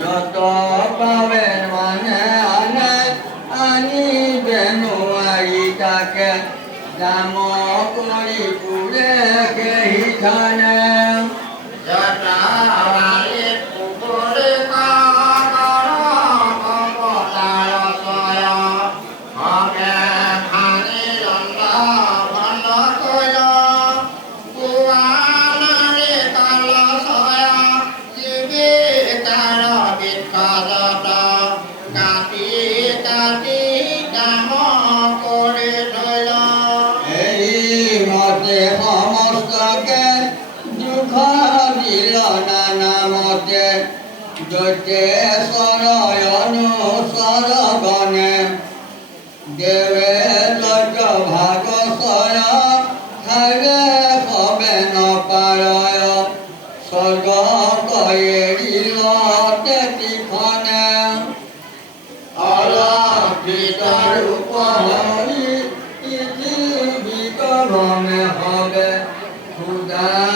যত পাবে মানে আনে আনি বেনু আইটাকে দাম করি পুরে কেহি খানে যতে সরয়নু সরগণে দেবে লজ্জ ভাগ সয় খাইবে কবে ন পারয় স্বর্গ কয়েরিল তেতিখনে অলক্ষিত রূপ হরি পৃথিবী কমে হবে ক্ষুধা